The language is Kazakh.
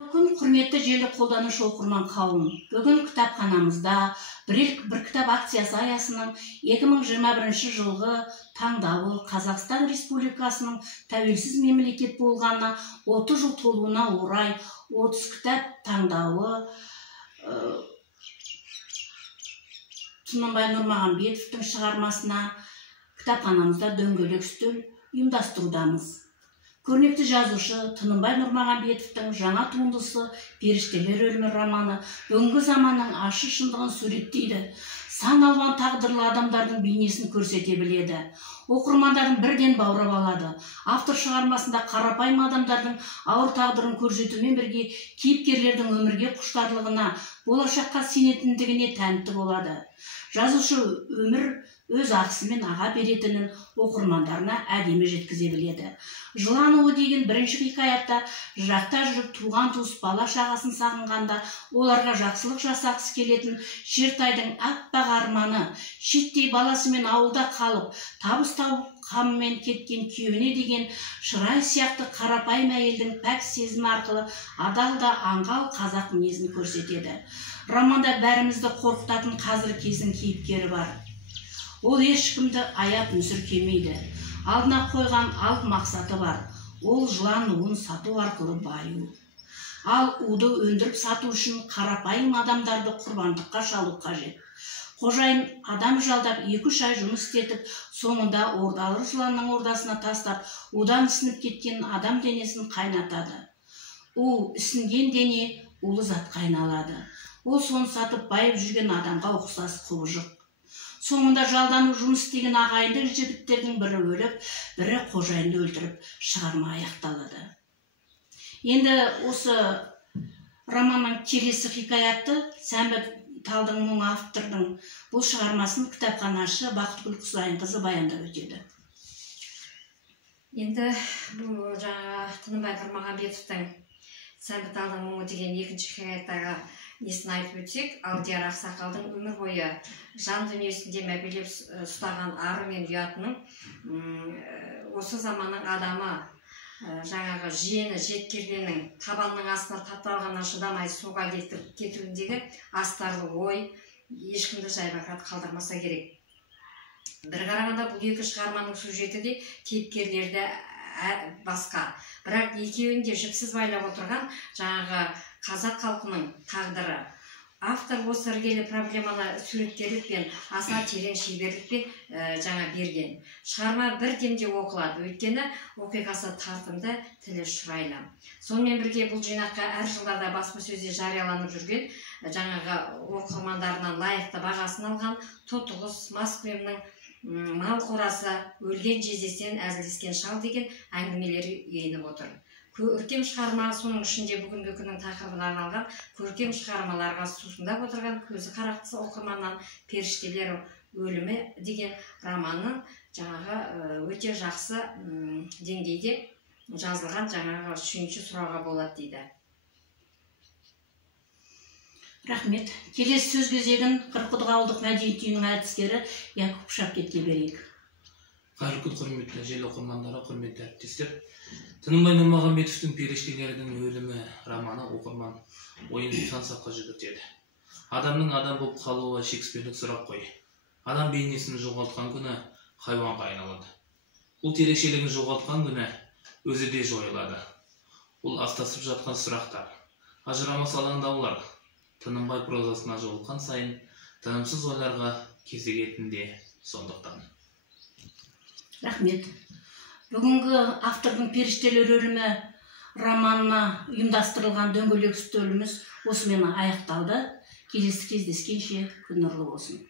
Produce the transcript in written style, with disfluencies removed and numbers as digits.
Күн құрметті желі қолданушы оқырман қауым, бүгін кітапханамызда бір кітап акциясы аясының 2021 жылғы таңдауы Қазақстан Республикасының тәуелсіз мемлекет болғанына 30 жыл толуына орай 30 кітап таңдауы Тынымбай Нұрмағамбетовтің шығармасына кітапханамызда дөңгелек үстел ұйымдастырудамыз. Көрнекті жазушы Тынымбай Нұрмағамбетовтың жаңа туындысы «Періштелер өлімі» романы бүгінгі заманның ащы шындығын суреттейді. Сан алуан тағдырлы адамдардың бейнесін көрсете біледі. Оқырмандарын бірден баурап алады. Автор шығармасында қарапайым адамдардың ауыр тағдырын көрсетумен бірге кейіпкерлердің өмірге құштарлығына, болашаққа сенетіндігіне тәнті болады. Жазушы өмір өз ақысымен аға беретінін оқырмандарына әдемі жеткізе біледі. Жылан уы деген бірінші хикаятта жырақта жүріп туған туыс бала шағасын сағынғанда оларға жақсылық жасағысы келетін Шертайдың аппақ арманы, шеттей баласымен ауылда қалып, табыс тауып қамымен кеткен күйеуіне деген Шырай сияқты қарапайым әйелдің пәк сезімі арқылы адал да аңғал қазақ мінезін көрсетеді. Романда бәрімізді қорқытатын қазір кездің кейіпкері бар. Ол ешкімді аяп мүсіркемейді. Алдына қойған алып мақсаты бар. Ол жылан уын сату арқылы баю. Ал уды өндіріп сату үшін қарапайым адамдарды құрбандыққа шалу қажет. Қожайын адам жалдап 2-3 ай жұмыс істетіп, соңында ордалы жыланның ордасына тастап, удан ісініп кеткен адам денесін қайнатады. У ісінген дене улы затқа айналады. Ол соны сатып байып жүрген адамға ұқсас құбыжық. Соңында жалданып жұмыс істеген ағайынды жігіттердің бірі өліп, бірі қожайынды өлтіріп, шығарма аяқталады. Енді осы романның келесі хикаятты Сәмбі Талдың автордың бұл шығармасын кітапханашы Бақытгүл Құсайынқызы баяндап өтеді. Енді бұл жаңа Тынымбай Нұрмағамбетовтың Сәмбі Талдың мұңы деген екінші хикаяттағы несін айтып өтсек, Алдияр Ақсақалдың өмір бойы жан дүниесінде мәпелеп ұстаған ары мен ұятының осы заманның адамы, жаңағы жиені жеткергеннің табанның астына тапталғаннан шыдамай суға кетуіндегі астарлы ой ешкімді жайбарақат қалдырмаса керек. Бір қарағанда бұл екі шығарманың сюжеті де кейіпкерлерді басқа, бірақ екеуін де жіпсіз байлап отырған жаңағы қазақ халқының тағдыры. Автор осы іргелі проблеманы суреткерлікпен, аса терең шеберлікпен жаңа берген. Шығарма бір демде оқылады, өйткені оқиғасы тартымды, тілі шұрайлы. Сонымен бірге бұл жинаққа әр жылдарда баспасөзде жарияланып жүрген жаңағы оқырмандарынан лайықты бағасын алған Тотықұс, Москвемнің мал қорасы, өлген жездесінен әзілдескен шал деген әңгімелері еніп отыр. Көркем шығарма, соның ішінде бүгінгі күннің тақырыбына арналған көркем шығармаларға сусындап отырған көзі қарақты оқырманнан «Періштелер өлімі» деген романның жаңағы өте жақсы деңгейде жазылған жаңағы үшінші сұрауға болады дейді. Рахмет. Келесі сөз кезегін Қырыққұдық ауылдық мәдениет үйінің әдіскері Якub Шапкетке берейік. Қайырлы күн, құрметті желі оқырмандары, құрметті әріптестер. Тынымбай Нұрмағамбетовтің «Періштелердің өлімі» романы оқырман ойын сан-саққа жүгіртеді. Адамның адам болып қалуы шекспирлік сұрақ қой. Адам бейнесін жоғалтқан күні хайуанға айналады. Бұл ерекшелігін жоғалтқан күні өзі де жойылады. Бұл астасып жатқан сұрақтар, ажырамас алаңдаулар Тынымбай прозасына жолыққан сайын тынымсыз ойларға кезігетінде сондықтан. Рахмет. Бүгінгі автордың «Періштелер өлімі» романына ұйымдастырылған дөңгелек үстеліміз осымен аяқталды. Келесі кездескенше күн нұрлы болсын.